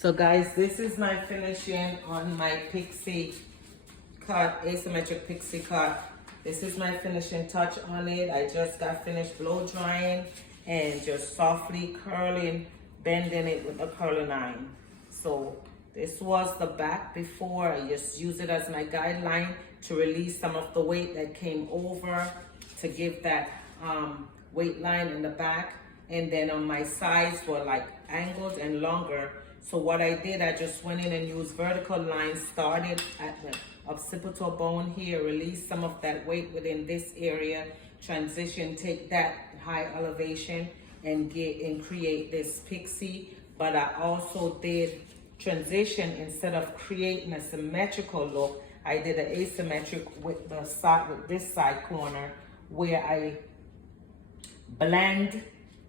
So guys, this is my finishing on my pixie cut, asymmetric pixie cut. This is my finishing touch on it. I just got finished blow drying and just softly curling, bending it with a curling iron. So this was the back before. I just use it as my guideline to release some of the weight that came over to give that weight line in the back. And then on my sides were like angled and longer. So what I did, I just went in and used vertical lines, started at the occipital bone here, release some of that weight within this area, transition, take that high elevation and create this pixie. But I also did transition. Instead of creating a symmetrical look, I did an asymmetric with the side, with this side corner, where I blend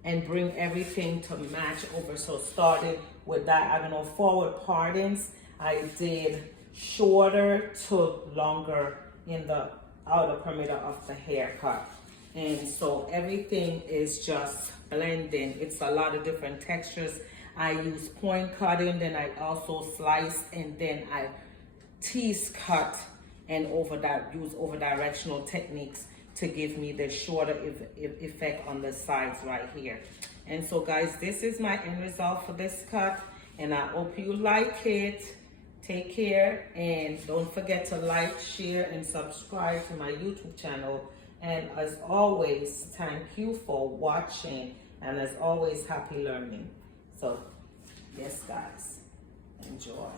and bring everything to match over. So started with diagonal forward partings. I did shorter to longer in the outer perimeter of the haircut. And so everything is just blending. It's a lot of different textures. I use point cutting, then I also sliced, and then I tease cut and use over directional techniques to give me the shorter effect on the sides right here. And so guys, this is my end result for this cut, and I hope you like it. Take care, and don't forget to like, share, and subscribe to my YouTube channel. And as always, thank you for watching, and as always, happy learning. So yes guys, enjoy.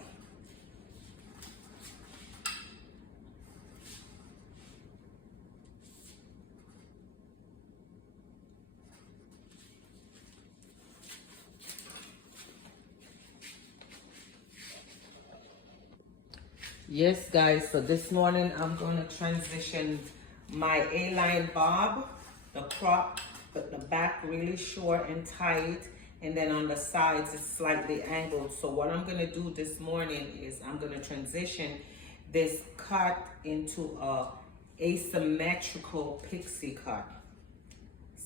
Yes guys, so this morning I'm going to transition my A-line bob, the crop, but the back really short and tight, and then on the sides it's slightly angled. So what I'm going to do this morning is I'm going to transition this cut into a asymmetrical pixie cut.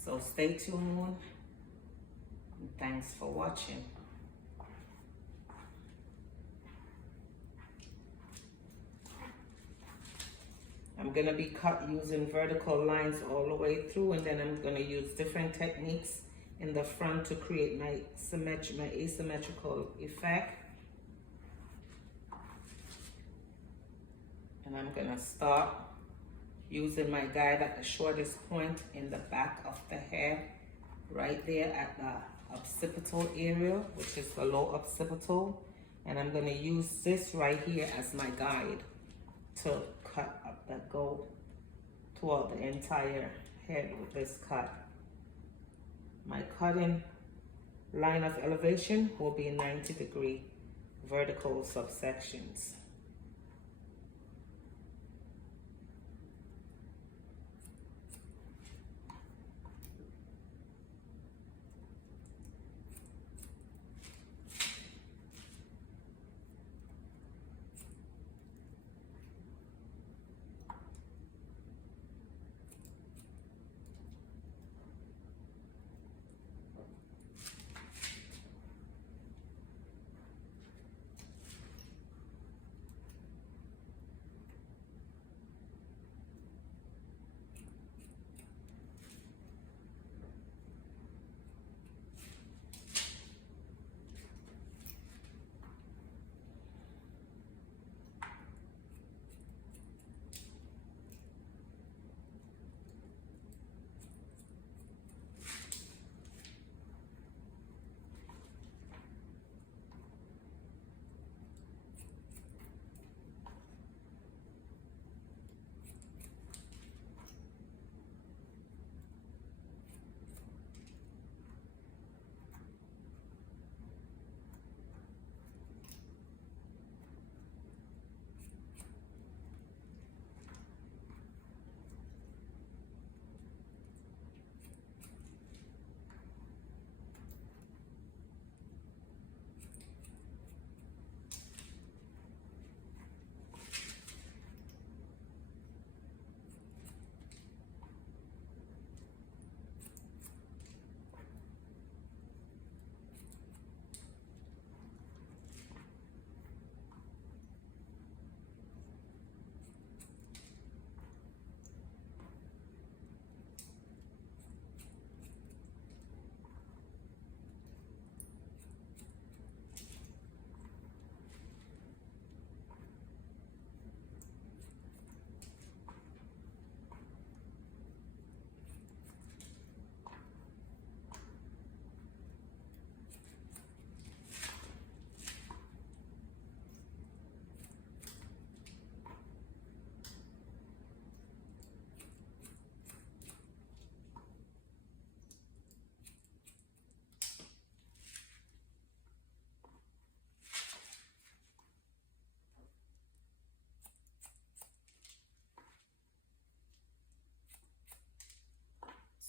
So stay tuned, and thanks for watching. I'm going to be using vertical lines all the way through, and then I'm going to use different techniques in the front to create my asymmetrical effect. And I'm going to start using my guide at the shortest point in the back of the head, right there at the occipital area, which is the low occipital. And I'm going to use this right here as my guide to cut up that go throughout the entire head with this cut. My cutting line of elevation will be 90-degree vertical subsections.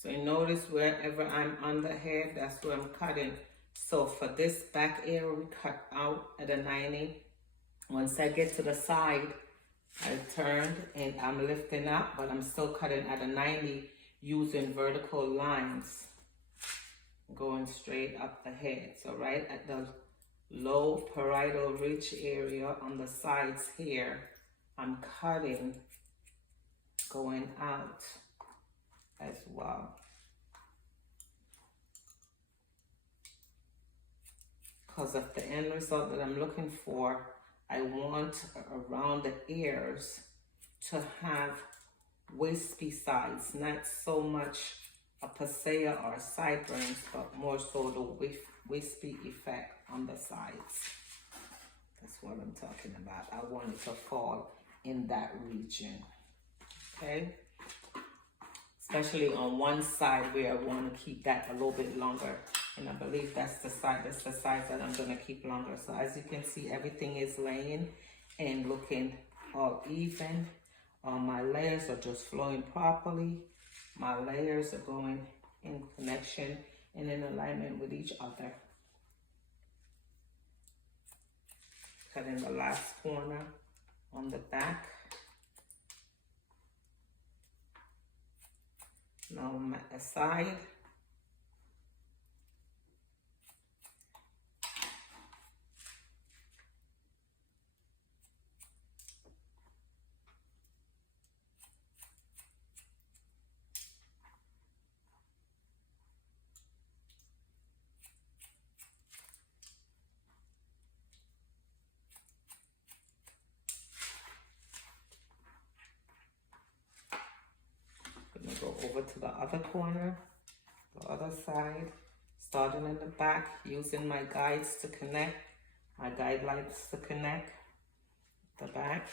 So you notice wherever I'm on the hair, that's where I'm cutting. So for this back area, we cut out at a 90. Once I get to the side, I turned and I'm lifting up, but I'm still cutting at a 90 using vertical lines going straight up the head. So right at the low parietal ridge area on the sides here, I'm cutting going out as well. Because of the end result that I'm looking for, I want around the ears to have wispy sides, not so much a pasea or sideburns, but more so the wispy effect on the sides. That's what I'm talking about. I want it to fall in that region, okay? Especially on one side where I want to keep that a little bit longer. And I believe that's the side that I'm going to keep longer. So as you can see, everything is laying and looking all even. My layers are just flowing properly. My layers are going in connection and in alignment with each other. Cutting the last corner on the back. Now I'm at the side. Go over to the other corner, the other side, starting in the back, using my guides to connect, my guidelines to connect the back.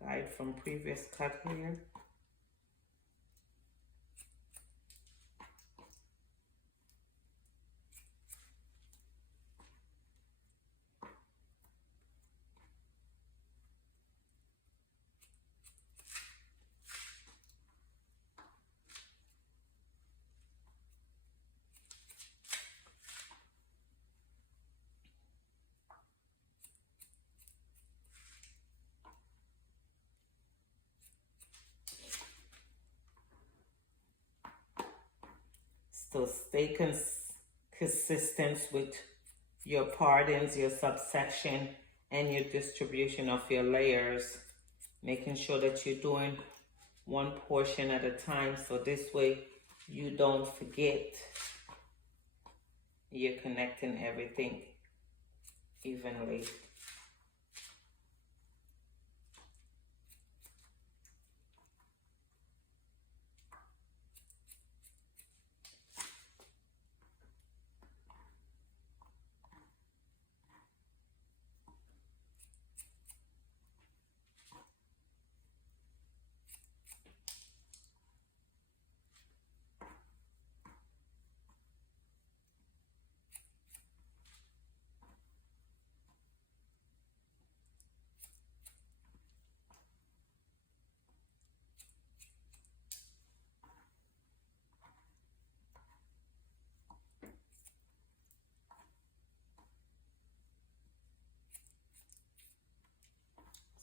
Guide from previous cut here. So stay consistent with your partings, your subsection, and your distribution of your layers, making sure that you're doing one portion at a time, so this way you don't forget. You're connecting everything evenly.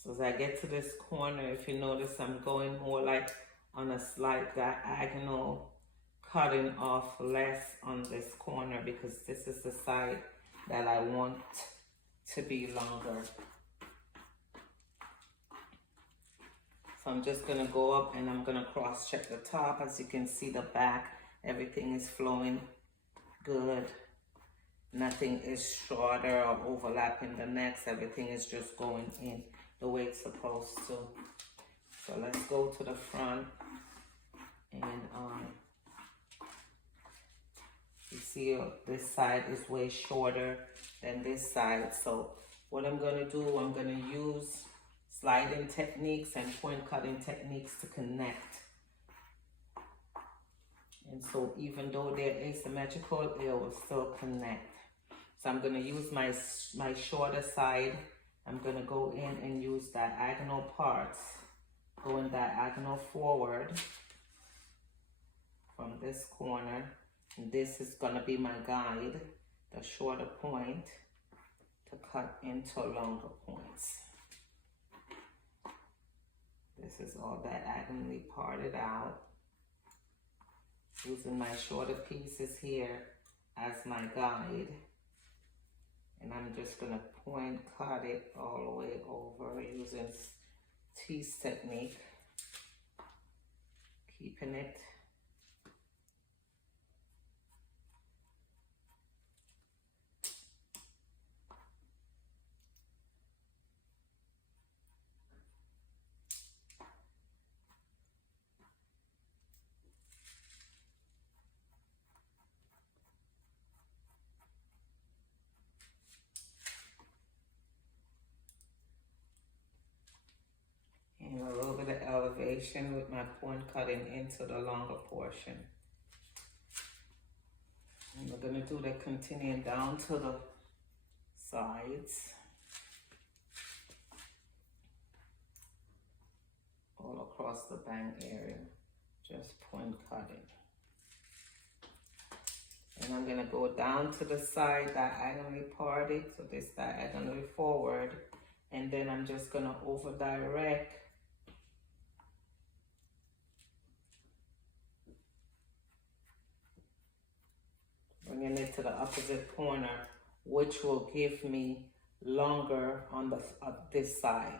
So as I get to this corner, if you notice, I'm going more like on a slight diagonal, cutting off less on this corner because this is the side that I want to be longer. So I'm just gonna go up and I'm gonna cross check the top. As you can see, the back, everything is flowing good. Nothing is shorter or overlapping the next. Everything is just going in the way it's supposed to. So let's go to the front, and you see this side is way shorter than this side. So what I'm gonna do, I'm gonna use sliding techniques and point cutting techniques to connect. And so even though they're asymmetrical, it will still connect. So I'm gonna use my shorter side. I'm gonna go in and use diagonal parts going diagonal forward from this corner. And this is gonna be my guide, the shorter point, to cut into longer points. This is all diagonally parted out, using my shorter pieces here as my guide. And I'm just gonna point cut it all the way over using tease technique, keeping it. And a little bit of elevation with my point cutting into the longer portion. And we're gonna do that continuing down to the sides. All across the bang area, just point cutting. And I'm gonna go down to the side diagonally parted, so this diagonally forward, and then I'm just gonna over direct bringing it to the opposite corner, which will give me longer on this side.